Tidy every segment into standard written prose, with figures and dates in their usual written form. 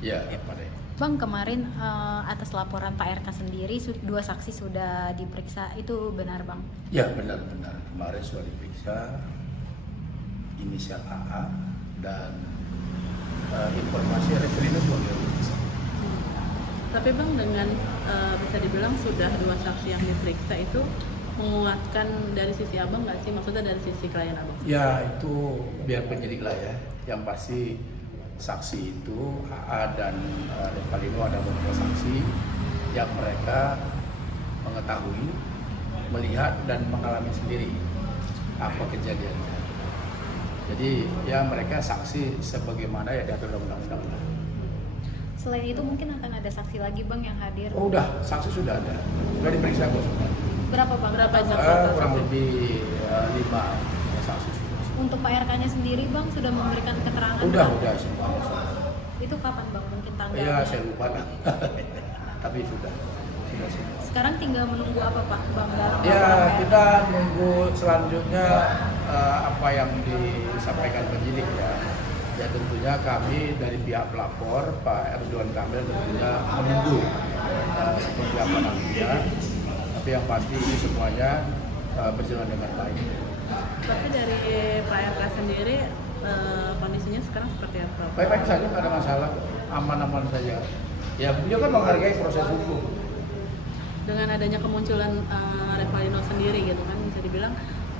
Ya, Pak De. Bang, kemarin atas laporan Pak RK sendiri, dua saksi sudah diperiksa, itu benar Bang? Ya, benar-benar. Kemarin sudah diperiksa inisial AA dan informasi referendum juga diperiksa. Tapi Bang, dengan bisa dibilang sudah dua saksi yang diperiksa itu menguatkan dari sisi Abang nggak sih? Maksudnya dari sisi klien Abang? Ya, itu biar penyidik lah ya. Yang pasti saksi itu AA dan Revalino ada beberapa saksi yang mereka mengetahui, melihat dan mengalami sendiri apa kejadiannya. Jadi ya mereka saksi sebagaimana ya diatur dalam undang-undang. Selain itu mungkin akan ada saksi lagi Bang yang hadir? Oh, udah, saksi sudah ada, sudah diperiksa kok sudah. Berapa Bang? Berapa jam? Kurang lebih 5 saksi sudah. Untuk Pak RK-nya sendiri Bang sudah memberikan keterangan? Udah Bang? sudah. Itu kapan Bang? Mungkin tanggalnya? Ya saya lupa lah. Tapi sudah semua. Sekarang tinggal menunggu apa Pak Bang? Ya, kita nunggu selanjutnya apa yang disampaikan penyidik ya. Ya tentunya kami dari pihak pelapor Pak Erdogan Kamil tentunya menunggu seperti apa nantinya. Tapi yang pasti ini semuanya berjalan dengan baik. Tapi dari Pak RK sendiri kondisinya sekarang seperti apa? Baik-baik saja, nggak ada masalah, aman-aman saja. Ya beliau kan menghargai proses hukum. Dengan adanya kemunculan Revalino sendiri gitu kan, bisa dibilang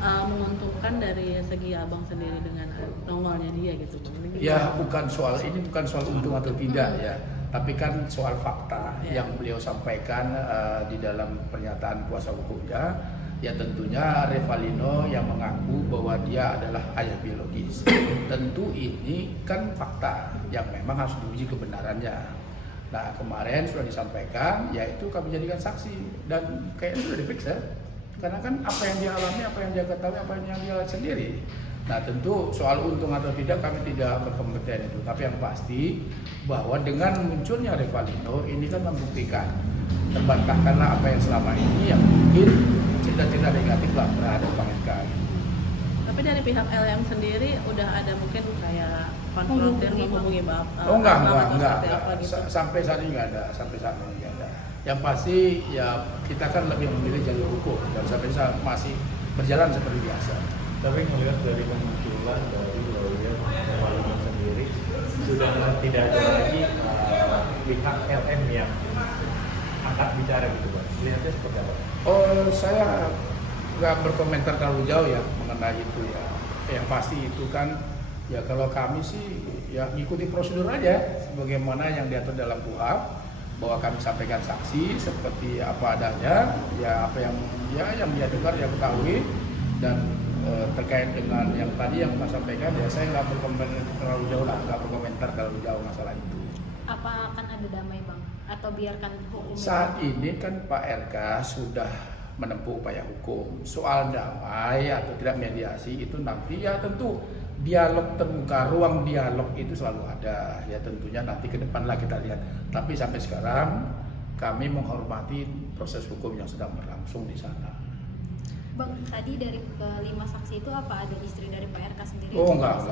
menguntungkan dari segi Abang sendiri dengan nongolnya dia gitu Bang. Ya bukan soal untung atau tidak ya, tapi kan soal fakta yang beliau sampaikan di dalam pernyataan kuasa hukumnya. Ya tentunya Revalino yang mengaku bahwa dia adalah ayah biologis. Tentu ini kan fakta yang memang harus diuji kebenarannya. Nah kemarin sudah disampaikan, yaitu kami jadikan saksi dan kayaknya sudah diperiksa. Karena kan apa yang dia alami, apa yang dia ketahui, apa yang dia lihat sendiri. Nah tentu soal untung atau tidak kami tidak berkompeten itu. Tapi yang pasti bahwa dengan munculnya Revalino ini kan membuktikan terbantahkanlah apa yang selama ini yang mungkin cita-cita negatif lah terhadap Bang RK. Tapi dari pihak LM sendiri udah ada mungkin kayak konfrontir menghubungi Bapak? Oh enggak. Gitu? Sampai saat ini enggak ada, Yang pasti ya kita kan lebih memilih jalur hukum dan sampai saat masih berjalan seperti biasa. Tapi melihat dari kemunculan dari lawyer Revalino sendiri sudah tidak ada lagi pihak LM yang angkat bicara gitu Pak. Lihatnya seperti apa? Oh saya nggak berkomentar terlalu jauh ya mengenai itu ya. Yang pasti itu kan ya kalau kami sih ya ngikuti prosedur aja sebagaimana yang diatur dalam KUHP, bahwa kami sampaikan saksi seperti apa adanya, ya apa yang dia dengar, dia ketahui, dan terkait dengan yang tadi yang Mas sampaikan ya saya nggak berkomentar terlalu jauh lah, nggak berkomentar terlalu jauh masalah itu. Apa akan ada damai Bang? Atau biarkan hukum? Saat ini kan Pak RK sudah menempuh upaya hukum. Soal damai atau tidak mediasi itu nanti ya tentu dialog terbuka, ruang dialog itu selalu ada. Ya tentunya nanti ke depan lah kita lihat. Tapi sampai sekarang kami menghormati proses hukum yang sedang berlangsung di sana. Bang, tadi dari kelima saksi itu apa ada istri dari Pak RK sendiri? Oh enggak.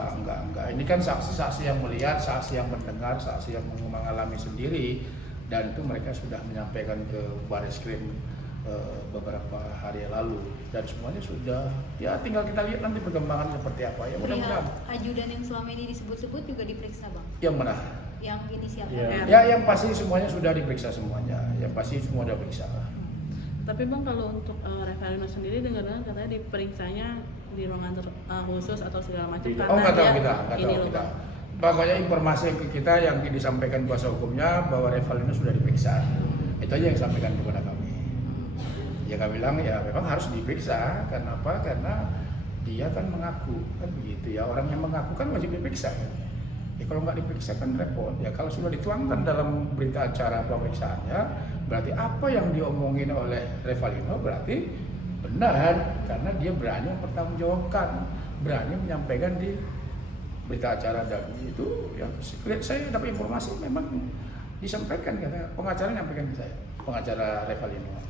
Ini kan saksi-saksi yang melihat, saksi yang mendengar, saksi yang mengalami sendiri, dan itu mereka sudah menyampaikan ke Barreskrim beberapa hari yang lalu, dan semuanya sudah ya tinggal kita lihat nanti perkembangan seperti apa ya. Mudah-mudahan ajudan yang selama ini disebut-sebut juga diperiksa Bang? yang mana? Yang inisial Ya. R. Ya yang pasti semuanya sudah diperiksa semuanya, yang pasti semua sudah diperiksa. Tapi Bang, kalau untuk Revalino sendiri dengar-dengar katanya diperiksanya di ruangan khusus atau segala macam Oh nggak tahu kita, Bang. Pokoknya informasi yang ke kita yang disampaikan kuasa hukumnya bahwa Revalino sudah diperiksa, itu aja yang disampaikan kepada kami. Ya kami bilang ya memang harus diperiksa, karena apa? Karena dia kan mengaku kan begitu ya, orang yang mengaku kan wajib diperiksa kan. Ya kalau nggak diperiksa kan repot. Ya kalau sudah dituangkan dalam berita acara pemeriksaannya, berarti apa yang diomongin oleh Revalino berarti benar, karena dia berani mempertanggungjawabkan, berani menyampaikan di berita acara, dan itu yang saya dapat informasi memang disampaikan, karena pengacara menyampaikan ke saya, pengacara Revalino.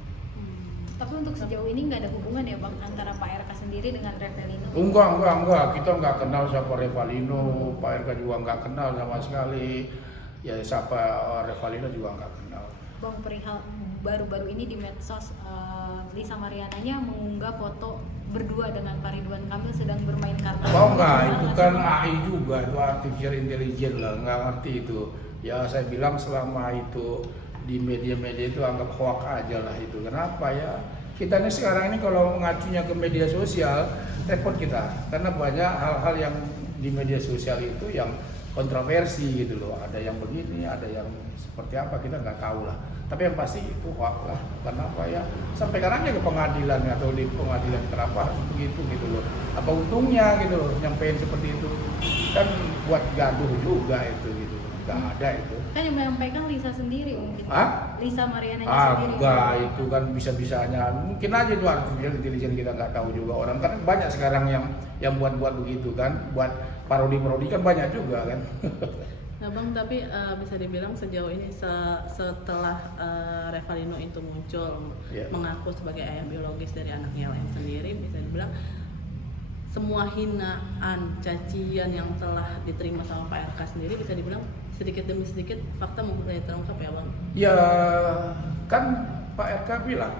Tapi untuk sejauh ini nggak ada hubungan ya Bang antara Pak RK sendiri dengan Revalino? Enggak. Kita nggak kenal siapa Revalino, Pak RK juga nggak kenal sama sekali. ya siapa Revalino juga nggak kenal. Bang, perihal baru-baru ini di medsos Lisa Mariananya mengunggah foto berdua dengan Pak Ridwan Kamil sedang bermain kartu. Oh enggak, itu kan AI juga, itu artificial intelligence lah, nggak ngerti itu. Ya saya bilang selama itu di media-media itu anggap hoax aja lah itu. Kenapa ya? Kita ini sekarang ini kalau ngacunya ke media sosial repot kita, karena banyak hal-hal yang di media sosial itu yang kontroversi gitu loh. Ada yang begini, ada yang seperti apa kita nggak tahu lah. Tapi yang pasti itu hoax lah. Kenapa ya? Sampaikan aja ke pengadilan atau di pengadilan kenapa harus begitu gitu loh. Apa untungnya gitu loh nyampein seperti itu? Kan buat gaduh juga itu gitu. Nggak ada itu. Kan yang menyampaikan Lisa sendiri mungkin. Hah? Lisa Mariananya sendiri. Enggak, itu kan bisa-bisanya. Mungkin aja itu artificial intelligence kita nggak tahu juga. Orang kan banyak sekarang yang buat-buat begitu kan, buat parodi-parodi kan banyak juga kan. Nah Bang, tapi bisa dibilang sejauh ini setelah Revalino itu muncul mengaku sebagai ayah biologis dari anaknya LM sendiri, bisa dibilang semua hinaan, cacian yang telah diterima sama Pak RK sendiri bisa dibilang sedikit demi sedikit fakta mulai terungkap ya Bang? Ya kan Pak RK bilang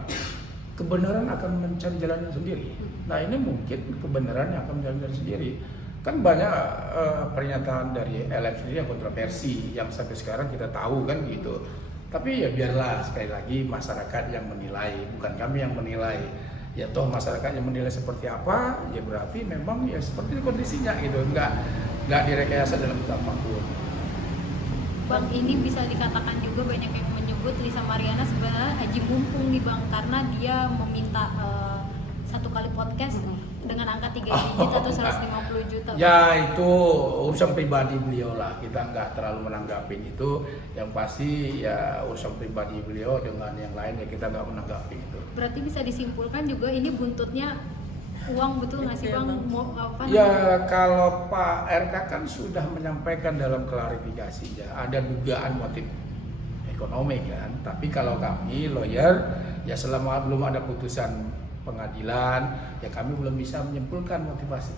kebenaran akan mencari jalannya sendiri. Nah ini mungkin kebenaran yang akan mencari jalannya sendiri. Kan banyak pernyataan dari LM sendiri yang kontroversi yang sampai sekarang kita tahu kan gitu. Tapi ya biarlah, sekali lagi masyarakat yang menilai, bukan kami yang menilai. Ya toh masyarakat yang menilai seperti apa, ya berarti memang ya seperti itu kondisinya gitu. Nggak direkayasa dalam apapun. Bang, ini bisa dikatakan juga banyak yang menyebut Lisa Mariana sebenarnya haji mumpung nih Bang, karena dia meminta satu kali podcast dengan angka 3 digit atau 150 juta. Ya itu urusan pribadi beliau lah, kita nggak terlalu menanggapi itu. Yang pasti ya urusan pribadi beliau dengan yang lain ya kita nggak menanggapi itu. Berarti bisa disimpulkan juga ini buntutnya uang, betul nggak sih Bang? Mau apa? Ya kalau Pak RK kan sudah menyampaikan dalam klarifikasinya ada dugaan motif ekonomi kan. Tapi kalau kami lawyer ya selama belum ada putusan pengadilan ya kami belum bisa menyimpulkan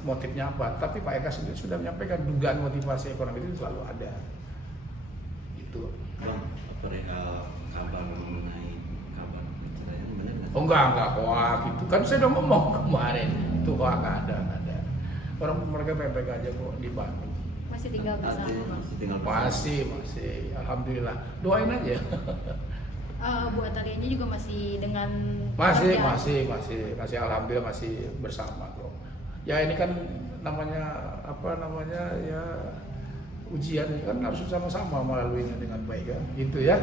motifnya apa. Tapi Pak RK sendiri sudah menyampaikan dugaan motivasi ekonomi itu selalu ada. Itu. Bang, kabar mengenai kabar perceraian benar nggak? Oh enggak hoax itu kan saya udah ngomong kemarin itu hoax nggak ada. Orang mereka baik-baik aja kok di Bandung. Masih tinggal bersama Bang. Masih tinggal bersama. Masih alhamdulillah, doain aja. Bu Atalianya juga masih dengan masih alhamdulillah masih bersama kok. Ya ini kan namanya ya ujian kan harus sama-sama melaluinya dengan baik kan gitu ya.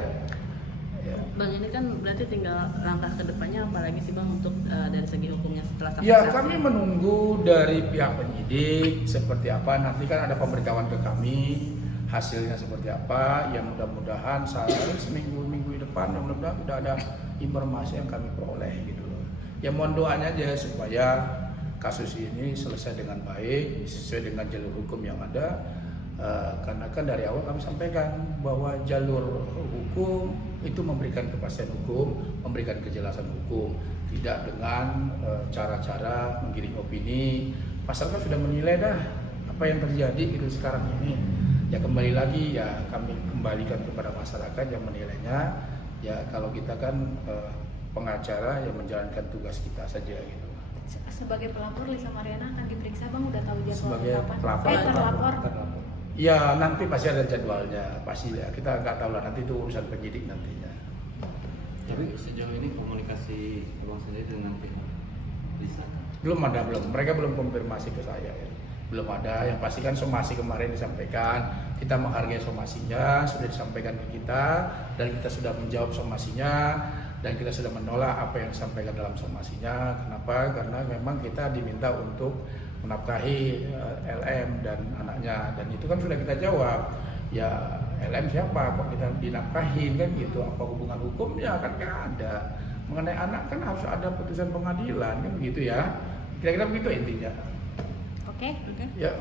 Ya. Bang, ini kan berarti tinggal langkah ke depannya apalagi sih Bang untuk dari segi hukumnya setelah saksi-saksi? Ya kami menunggu dari pihak penyidik seperti apa, nanti kan ada pemberitahuan ke kami hasilnya seperti apa. Ya mudah-mudahan seminggu depan mudah-mudahan sudah ada informasi yang kami peroleh gitu loh. Ya mohon doanya aja supaya kasus ini selesai dengan baik sesuai dengan jalur hukum yang ada. Karena kan dari awal kami sampaikan bahwa jalur hukum itu memberikan kepastian hukum, memberikan kejelasan hukum, tidak dengan cara-cara menggiring opini. Masyarakat sudah menilai dah apa yang terjadi gitu sekarang ini. Ya kembali lagi ya kami kembalikan kepada masyarakat yang menilainya. Ya kalau kita kan pengacara yang menjalankan tugas kita saja gitu. Sebagai pelapor Lisa Mariana akan diperiksa Bang, udah tahu jadwal Sebagai kapan? pelapor. Terlapor. Ya nanti pasti ada jadwalnya, pasti ya kita nggak tahu lah, nanti itu urusan penyidik nantinya. Tapi sejauh ini komunikasi Abang sendiri dengan pihak Lisa? Belum, mereka belum konfirmasi ke saya ya. Belum ada, yang pasti kan somasi kemarin disampaikan, kita menghargai somasinya, sudah disampaikan ke kita, dan kita sudah menjawab somasinya, dan kita sudah menolak apa yang disampaikan dalam somasinya. Kenapa? Karena memang kita diminta untuk menafkahi LM dan anaknya, dan itu kan sudah kita jawab. Ya LM siapa kok kita dinafkahin kan gitu, apa hubungan hukumnya kan nggak ada. Mengenai anak kan harus ada putusan pengadilan kan begitu ya, kira-kira begitu intinya. Oke. Ya.